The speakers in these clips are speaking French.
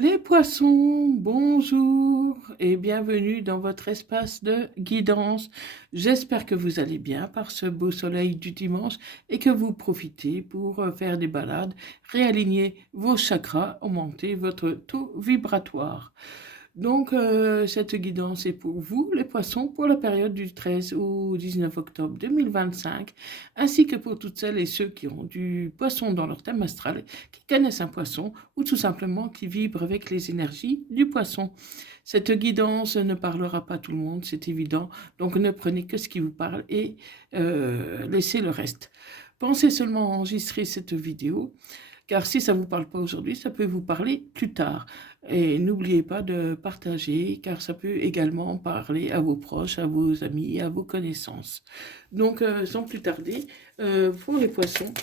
Les poissons, bonjour et bienvenue dans votre espace de guidance. J'espère que vous allez bien par ce beau soleil du dimanche et que vous profitez pour faire des balades, réaligner vos chakras, augmenter votre taux vibratoire. Donc, cette guidance est pour vous, les poissons, pour la période du 13 au 19 octobre 2025, ainsi que pour toutes celles et ceux qui ont du poisson dans leur thème astral, qui connaissent un poisson ou tout simplement qui vibrent avec les énergies du poisson. Cette guidance ne parlera pas à tout le monde, c'est évident, donc ne prenez que ce qui vous parle et laissez le reste. Pensez seulement à enregistrer cette vidéo, car si ça ne vous parle pas aujourd'hui, ça peut vous parler plus tard. Et n'oubliez pas de partager, car ça peut également parler à vos proches, à vos amis, à vos connaissances. Donc, sans plus tarder, pour les poissons,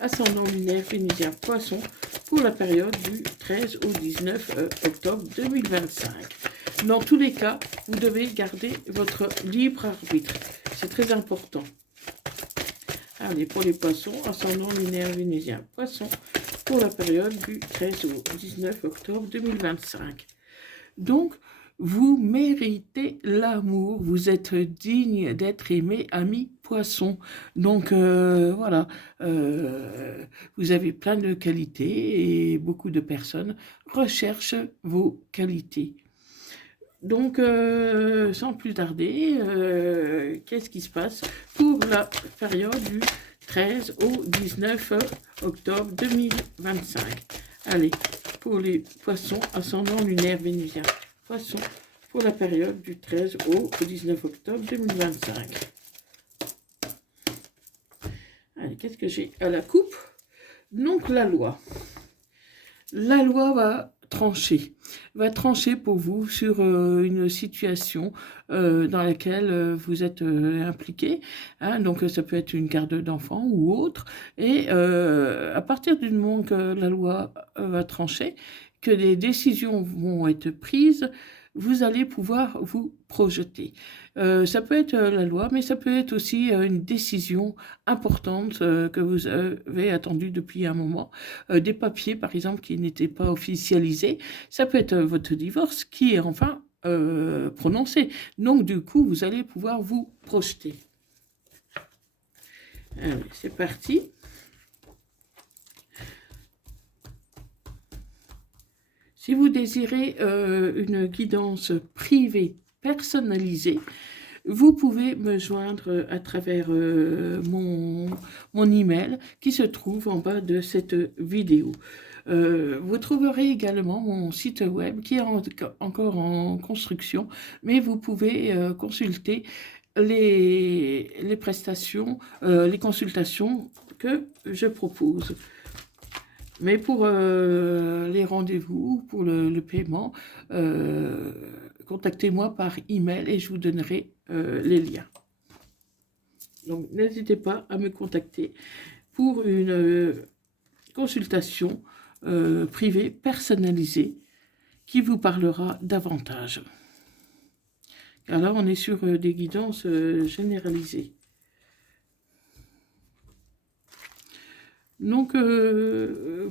ascendant lunaire vénusien poisson, pour la période du 13 au 19 octobre 2025. Dans tous les cas, vous devez garder votre libre arbitre. C'est très important. Allez, pour les poissons, ascendant lunaire vénusien poisson, pour la période du 13 au 19 octobre 2025. Donc, vous méritez l'amour, vous êtes digne d'être aimé, ami poisson. Donc, voilà, vous avez plein de qualités et beaucoup de personnes recherchent vos qualités. Donc, sans plus tarder, qu'est-ce qui se passe pour la période du 13 au 19 octobre 2025? Allez, pour les poissons, ascendant lunaire vénusien. Poissons, pour la période du 13 au 19 octobre 2025. Allez, qu'est-ce que j'ai à la coupe? Donc, la loi. La loi va trancher pour vous sur une situation dans laquelle vous êtes impliqué. Hein, donc ça peut être une garde d'enfant ou autre. Et à partir du moment que la loi va trancher, que des décisions vont être prises, vous allez pouvoir vous projeter. Ça peut être la loi, mais ça peut être aussi une décision importante que vous avez attendue depuis un moment. Des papiers, par exemple, qui n'étaient pas officialisés. Ça peut être votre divorce qui est enfin prononcé. Donc, du coup, vous allez pouvoir vous projeter. Allez, c'est parti. Si vous désirez une guidance privée personnalisée, vous pouvez me joindre à travers mon email qui se trouve en bas de cette vidéo. Vous trouverez également mon site web qui est encore en construction, mais vous pouvez consulter les prestations, les consultations que je propose. Mais pour les rendez-vous, pour le paiement, contactez-moi par email et je vous donnerai les liens. Donc, n'hésitez pas à me contacter pour une consultation privée personnalisée qui vous parlera davantage. Car là, on est sur des guidances généralisées. Donc,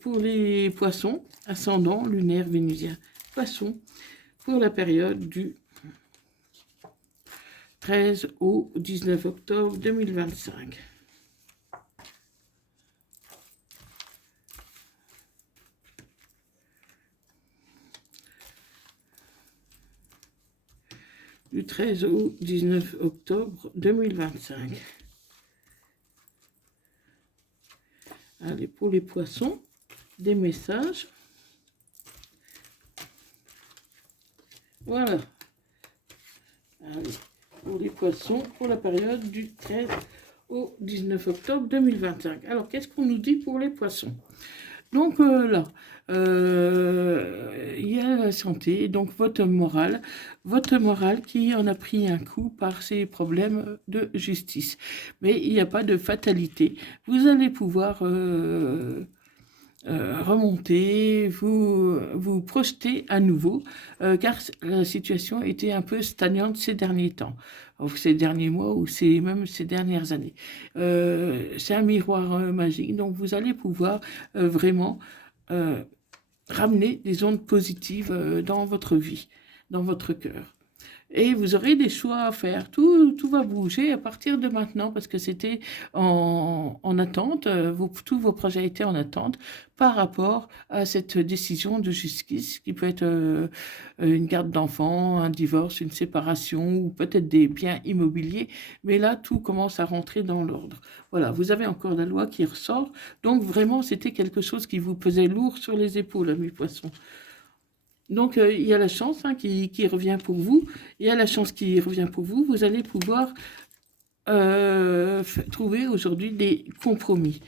pour les poissons, ascendant lunaire vénusien poisson, pour la période du 13 au 19 octobre 2025. Du 13 au 19 octobre 2025. Allez, pour les poissons, des messages. Voilà. Allez, pour les poissons, pour la période du 13 au 19 octobre 2025. Alors, qu'est-ce qu'on nous dit pour les poissons? Donc là, il y a la santé, donc votre morale qui en a pris un coup par ces problèmes de justice. Mais il n'y a pas de fatalité. Vous allez pouvoir remonter, vous projeter à nouveau, car la situation était un peu stagnante ces derniers temps, ces derniers mois ou même ces dernières années. C'est un miroir magique, donc vous allez pouvoir vraiment ramener des ondes positives dans votre vie, dans votre cœur. Et vous aurez des choix à faire. Tout va bouger à partir de maintenant parce que c'était en attente, tous vos projets étaient en attente par rapport à cette décision de justice qui peut être une garde d'enfant, un divorce, une séparation ou peut-être des biens immobiliers. Mais là, tout commence à rentrer dans l'ordre. Voilà, vous avez encore la loi qui ressort. Donc vraiment, c'était quelque chose qui vous pesait lourd sur les épaules, ami poisson. Donc, il y a la chance qui revient pour vous. Il y a la chance qui revient pour vous. Vous allez pouvoir trouver aujourd'hui des compromis.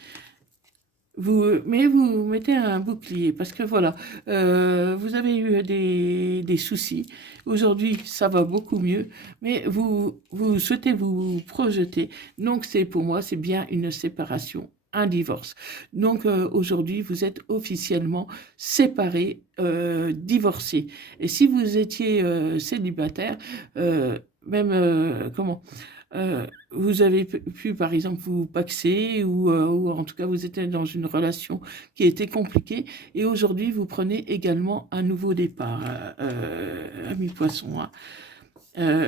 Mais vous mettez un bouclier parce que voilà, vous avez eu des soucis. Aujourd'hui, ça va beaucoup mieux, mais vous souhaitez vous projeter. Donc, pour moi, c'est bien une séparation, un divorce. Donc, aujourd'hui, vous êtes officiellement séparés, divorcés. Et si vous étiez célibataire, même, vous avez pu, par exemple, vous paxer ou en tout cas, vous étiez dans une relation qui était compliquée et aujourd'hui, vous prenez également un nouveau départ, ami poisson. Hein.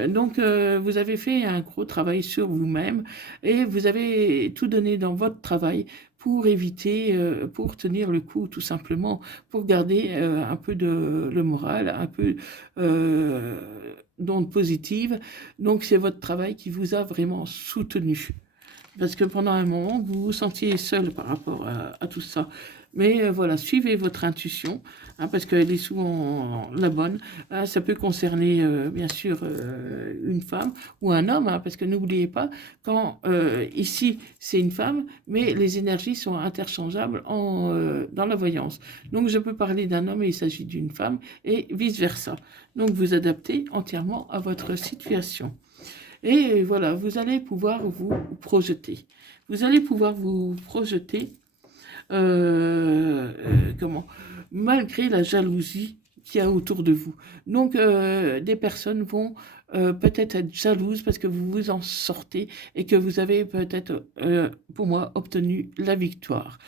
Donc, vous avez fait un gros travail sur vous-même et vous avez tout donné dans votre travail pour éviter, pour tenir le coup, tout simplement, pour garder un peu de le moral, un peu d'onde positive. Donc, c'est votre travail qui vous a vraiment soutenu. Parce que pendant un moment, vous vous sentiez seul par rapport à tout ça. Mais voilà, suivez votre intuition, hein, parce qu'elle est souvent la bonne. Hein, ça peut concerner, bien sûr, une femme ou un homme, hein, parce que n'oubliez pas, quand ici, c'est une femme, mais les énergies sont interchangeables dans la voyance. Donc, je peux parler d'un homme et il s'agit d'une femme, et vice-versa. Donc, vous adaptez entièrement à votre situation. Et voilà, vous allez pouvoir vous projeter. Vous allez pouvoir vous projeter, comment, malgré la jalousie qu'il y a autour de vous. Donc, des personnes vont peut-être être jalouses parce que vous vous en sortez et que vous avez peut-être, pour moi, obtenu la victoire.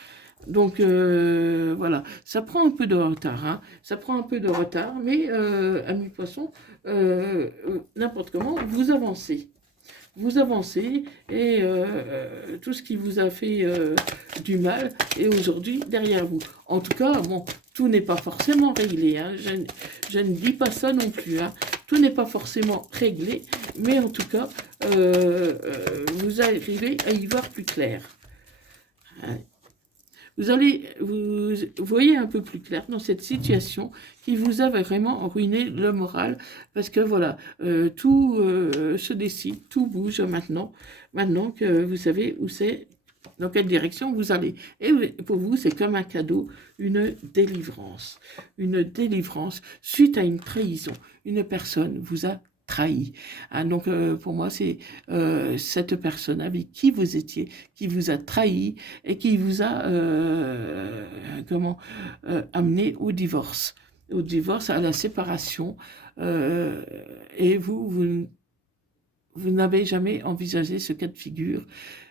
Donc voilà, ça prend un peu de retard, hein. Ça prend un peu de retard, mais ami poisson, n'importe comment, vous avancez. Vous avancez et tout ce qui vous a fait du mal est aujourd'hui derrière vous. En tout cas, bon, tout n'est pas forcément réglé. Hein. Je ne dis pas ça non plus. Hein. Tout n'est pas forcément réglé, mais en tout cas, vous arrivez à y voir plus clair. Hein. Vous voyez un peu plus clair dans cette situation qui vous a vraiment ruiné le moral parce que voilà, tout se décide, tout bouge maintenant que vous savez où c'est, dans quelle direction vous allez. Et pour vous, c'est comme un cadeau, une délivrance suite à une trahison. Une personne vous a trahi. Hein, donc pour moi, c'est cette personne avec qui vous étiez, qui vous a trahi et qui vous a amené au divorce, à la séparation. Et vous n'avez jamais envisagé ce cas de figure.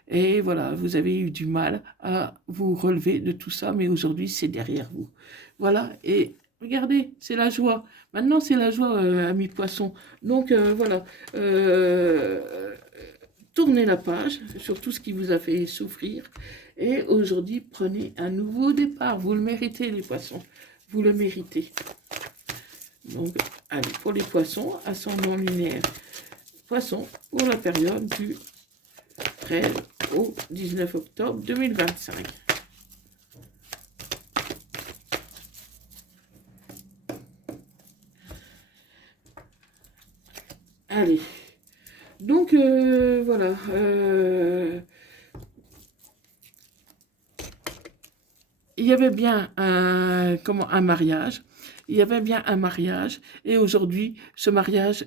Et voilà, vous avez eu du mal à vous relever de tout ça, mais aujourd'hui, c'est derrière vous. Voilà, et regardez, c'est la joie. Maintenant, c'est la joie, ami poisson. Donc, voilà. Tournez la page sur tout ce qui vous a fait souffrir. Et aujourd'hui, prenez un nouveau départ. Vous le méritez, les poissons. Vous le méritez. Donc, allez, pour les poissons, ascendant lunaire. Poissons, pour la période du 13 au 19 octobre 2025. Allez. Donc, voilà. Il y avait bien un mariage. Il y avait bien un mariage. Et aujourd'hui, ce mariage,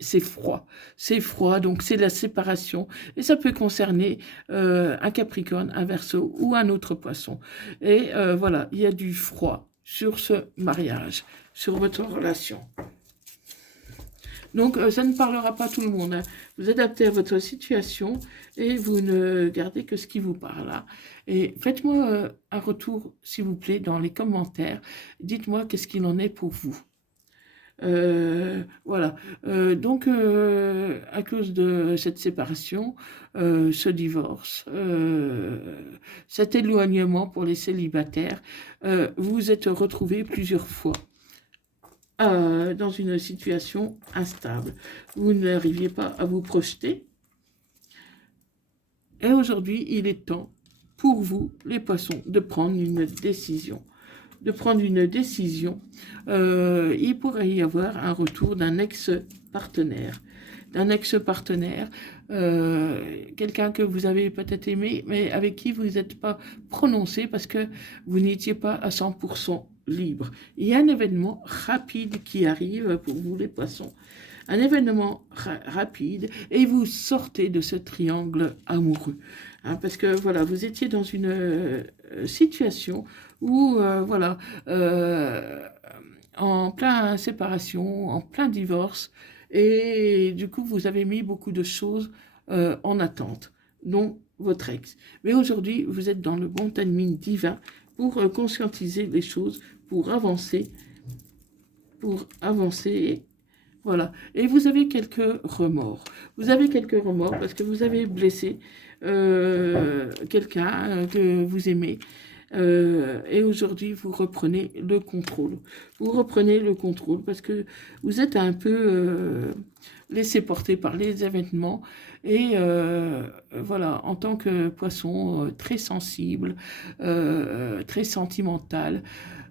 c'est froid. C'est froid, donc c'est la séparation. Et ça peut concerner un Capricorne, un Verseau ou un autre poisson. Et voilà, il y a du froid sur ce mariage, sur votre relation. Donc, ça ne parlera pas à tout le monde, hein. Vous adaptez à votre situation et vous ne gardez que ce qui vous parle, hein. Et faites-moi un retour, s'il vous plaît, dans les commentaires. Dites-moi qu'est-ce qu'il en est pour vous. Voilà. Donc, à cause de cette séparation, ce divorce, cet éloignement pour les célibataires, vous vous êtes retrouvés plusieurs fois dans une situation instable. Vous n'arriviez pas à vous projeter. Et aujourd'hui, il est temps pour vous, les poissons, de prendre une décision. Il pourrait y avoir un retour d'un ex-partenaire. Quelqu'un que vous avez peut-être aimé, mais avec qui vous n'êtes pas prononcé parce que vous n'étiez pas à 100% libre. Il y a un événement rapide qui arrive pour vous, les poissons. Un événement rapide et vous sortez de ce triangle amoureux. Hein, parce que voilà, vous étiez dans une situation où, en plein séparation, en plein divorce, et du coup, vous avez mis beaucoup de choses en attente, dont votre ex. Mais aujourd'hui, vous êtes dans le bon timing divin pour conscientiser les choses, pour avancer, voilà. Et vous avez quelques remords. Parce que vous avez blessé quelqu'un que vous aimez. Et aujourd'hui, vous reprenez le contrôle. Parce que vous êtes un peu laissé porter par les événements. Et voilà, en tant que poisson très sensible, très sentimental,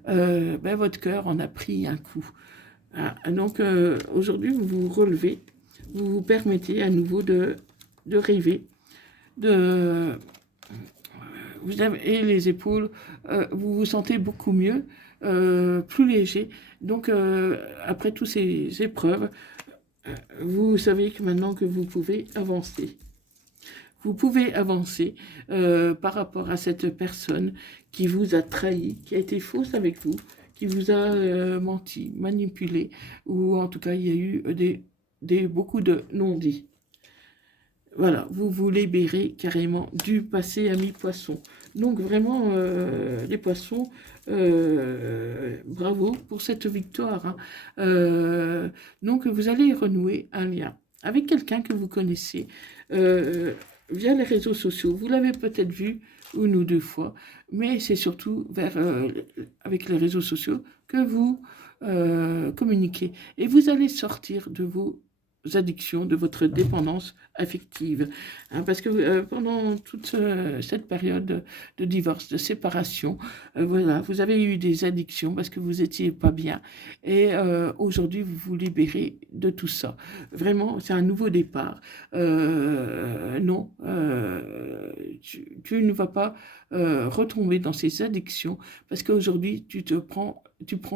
votre cœur en a pris un coup. Ah, donc aujourd'hui, vous vous relevez, vous vous permettez à nouveau de rêver, vous avez les épaules, vous vous sentez beaucoup mieux, plus léger. Donc après toutes ces épreuves, vous savez que maintenant que vous pouvez avancer. Vous pouvez avancer par rapport à cette personne qui vous a trahi, qui a été fausse avec vous, qui vous a menti, manipulé, ou en tout cas il y a eu beaucoup de non-dits. Voilà, vous vous libérez carrément du passé, ami poisson. Donc vraiment, les poissons, bravo pour cette victoire, hein. Donc vous allez renouer un lien avec quelqu'un que vous connaissez via les réseaux sociaux. Vous l'avez peut-être vu une ou deux fois, mais c'est surtout avec les réseaux sociaux que vous communiquez. Et vous allez sortir de vos addictions, de votre dépendance affective. Hein, parce que pendant toute cette période de divorce, de séparation, voilà, vous avez eu des addictions parce que vous étiez pas bien. Et aujourd'hui, vous vous libérez de tout ça. Vraiment, c'est un nouveau départ. Non, tu ne vas pas retomber dans ces addictions parce qu'aujourd'hui, tu prends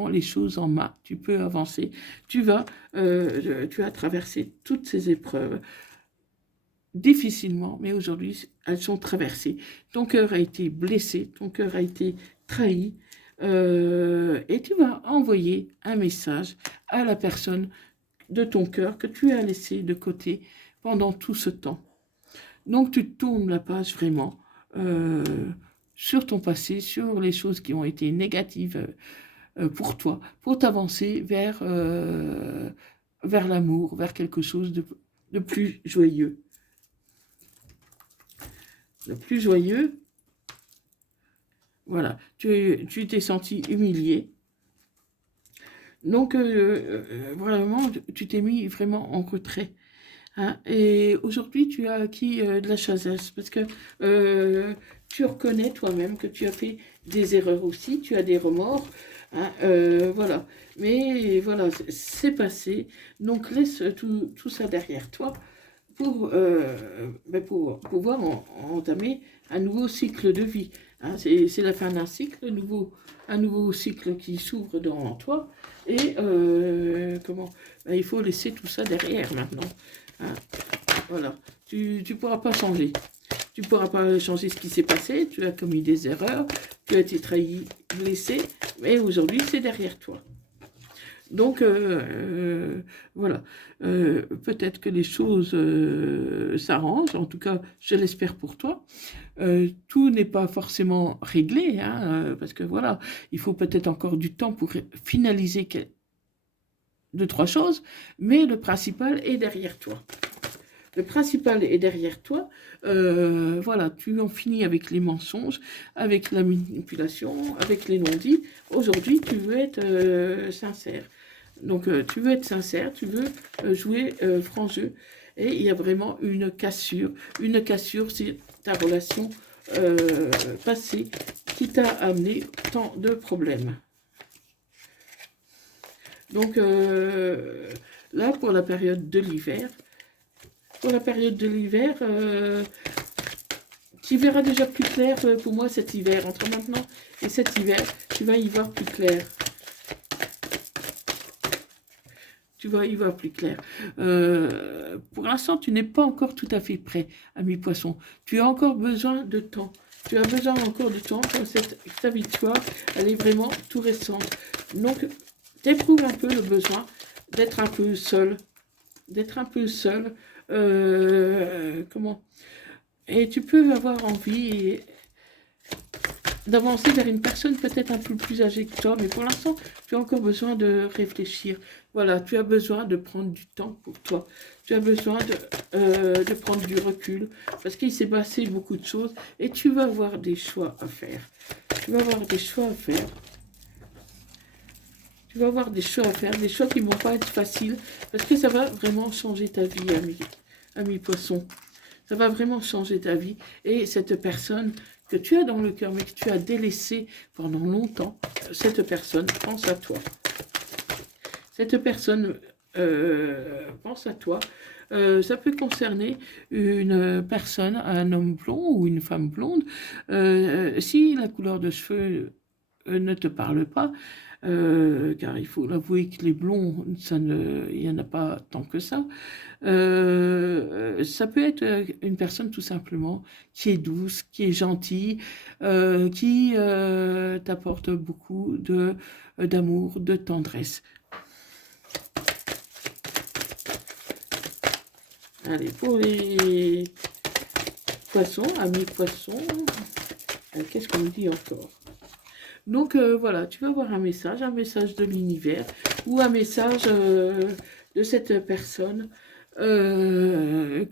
les choses en main, tu peux avancer, tu as traversé toutes ces épreuves difficilement, mais aujourd'hui, elles sont traversées. Ton cœur a été blessé, ton cœur a été trahi, et tu vas envoyer un message à la personne de ton cœur que tu as laissé de côté pendant tout ce temps. Donc, tu tournes la page vraiment sur ton passé, sur les choses qui ont été négatives pour toi, pour t'avancer vers l'amour, vers quelque chose de plus joyeux. Le plus joyeux, voilà, tu t'es senti humilié. Donc, vraiment, tu t'es mis vraiment en retrait. Hein, et aujourd'hui, tu as acquis de la sagesse parce que tu reconnais toi-même que tu as fait des erreurs aussi, tu as des remords. Hein, voilà. Mais voilà, c'est passé. Donc, laisse tout ça derrière toi pour pouvoir entamer un nouveau cycle de vie. Hein, c'est la fin d'un cycle, un nouveau cycle qui s'ouvre dans toi. Et il faut laisser tout ça derrière maintenant. Hein, voilà, tu ne pourras pas changer. Tu ne pourras pas changer ce qui s'est passé. Tu as commis des erreurs, tu as été trahi, blessé, mais aujourd'hui, c'est derrière toi. Donc, voilà. Peut-être que les choses s'arrangent, en tout cas, je l'espère pour toi. Tout n'est pas forcément réglé, hein, parce que voilà, il faut peut-être encore du temps pour finaliser deux, trois choses, mais le principal est derrière toi. Le principal est derrière toi. Voilà, tu en finis avec les mensonges, avec la manipulation, avec les non-dits. Aujourd'hui, tu veux être sincère. Donc, tu veux être sincère, tu veux jouer franc jeu. Et il y a vraiment une cassure. Une cassure, c'est ta relation passée qui t'a amené tant de problèmes. Donc, là, pour la période de l'hiver, tu verras déjà plus clair pour moi cet hiver. Entre maintenant et cet hiver, tu vas y voir plus clair. Tu vas y voir plus clair. Pour l'instant, tu n'es pas encore tout à fait prêt, ami poisson. Tu as encore besoin de temps. Tu as besoin encore de temps pour ta victoire. Elle est vraiment tout récente. Donc, t'éprouves un peu le besoin d'être un peu seul. D'être un peu seul. Comment? Et tu peux avoir envie d'avancer vers une personne peut-être un peu plus âgée que toi, mais pour l'instant, tu as encore besoin de réfléchir. Voilà, tu as besoin de prendre du temps pour toi. Tu as besoin de prendre du recul, parce qu'il s'est passé beaucoup de choses, et tu vas avoir des choix à faire. Tu vas avoir des choix à faire. Tu vas avoir des choix à faire, des choix qui ne vont pas être faciles, parce que ça va vraiment changer ta vie, ami poisson. Ça va vraiment changer ta vie. Et cette personne que tu as dans le cœur, mais que tu as délaissée pendant longtemps, cette personne pense à toi. Cette personne pense à toi. Ça peut concerner une personne, un homme blond ou une femme blonde. Si la couleur de cheveux ne te parle pas, car il faut l'avouer que les blonds, il n'y en a pas tant que ça. Ça peut être une personne tout simplement qui est douce, qui est gentille, qui t'apporte beaucoup d'amour, de tendresse. Allez, pour les poissons, amis poissons, qu'est-ce qu'on me dit encore? Donc voilà, tu vas avoir un message de l'univers ou un message de cette personne à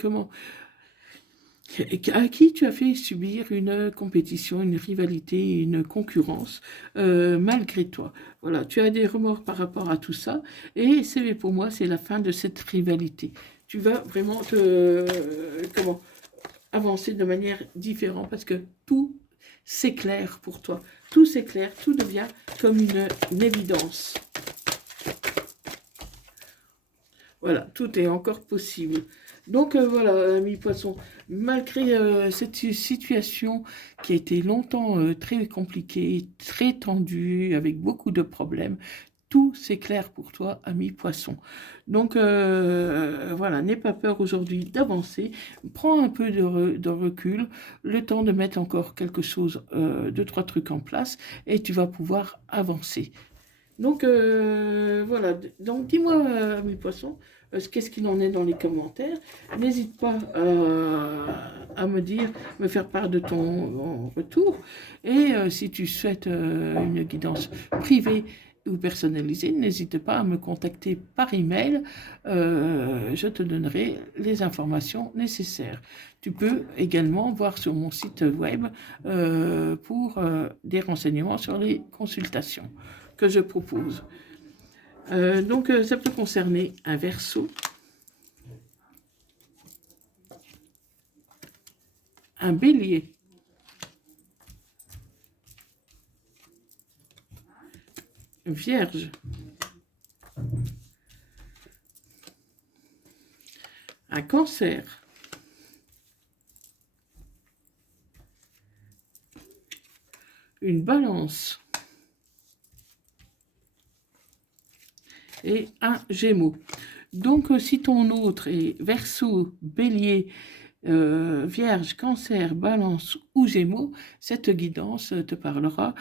qui tu as fait subir une compétition, une rivalité, une concurrence, malgré toi. Voilà, tu as des remords par rapport à tout ça, et pour moi, c'est la fin de cette rivalité. Tu vas vraiment avancer de manière différente, parce que tout s'éclaire pour toi. Tout s'éclaire, tout devient comme une évidence. Voilà, tout est encore possible. Donc voilà, ami poisson, malgré cette situation qui a été longtemps très compliquée, très tendue, avec beaucoup de problèmes, tout s'éclaire pour toi, ami poisson. Donc voilà, n'aie pas peur aujourd'hui d'avancer, prends un peu de recul, le temps de mettre encore quelque chose, deux, trois trucs en place, et tu vas pouvoir avancer. Donc voilà, donc dis-moi, ami poisson, qu'est-ce qu'il en est dans les commentaires. N'hésite pas à me dire, me faire part de ton retour. Et si tu souhaites une guidance privée ou personnalisée, n'hésite pas à me contacter par email. Je te donnerai les informations nécessaires. Tu peux également voir sur mon site web pour des renseignements sur les consultations que je propose. Donc, ça peut concerner un Verseau, un Bélier, Vierge, un Cancer, une Balance et un Gémeaux. Donc, si ton autre est Verseau, Bélier, Vierge, Cancer, Balance ou Gémeaux, cette guidance te parlera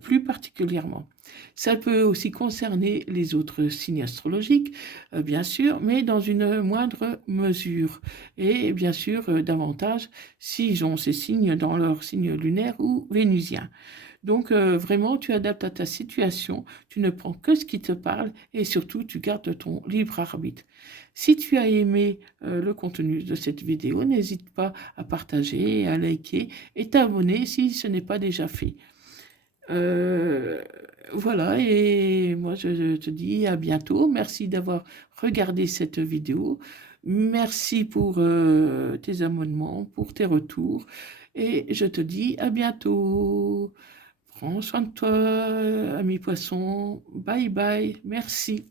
plus particulièrement. Ça peut aussi concerner les autres signes astrologiques, bien sûr, mais dans une moindre mesure. Et bien sûr, davantage s'ils ont ces signes dans leur signe lunaire ou vénusien. Donc vraiment, tu adaptes à ta situation, tu ne prends que ce qui te parle et surtout, tu gardes ton libre arbitre. Si tu as aimé le contenu de cette vidéo, n'hésite pas à partager, à liker et t'abonner si ce n'est pas déjà fait. Euh, voilà, et moi je te dis à bientôt. Merci d'avoir regardé cette vidéo. Merci pour tes abonnements, pour tes retours. Et je te dis à bientôt. Prends soin de toi, ami poisson. Bye bye. Merci.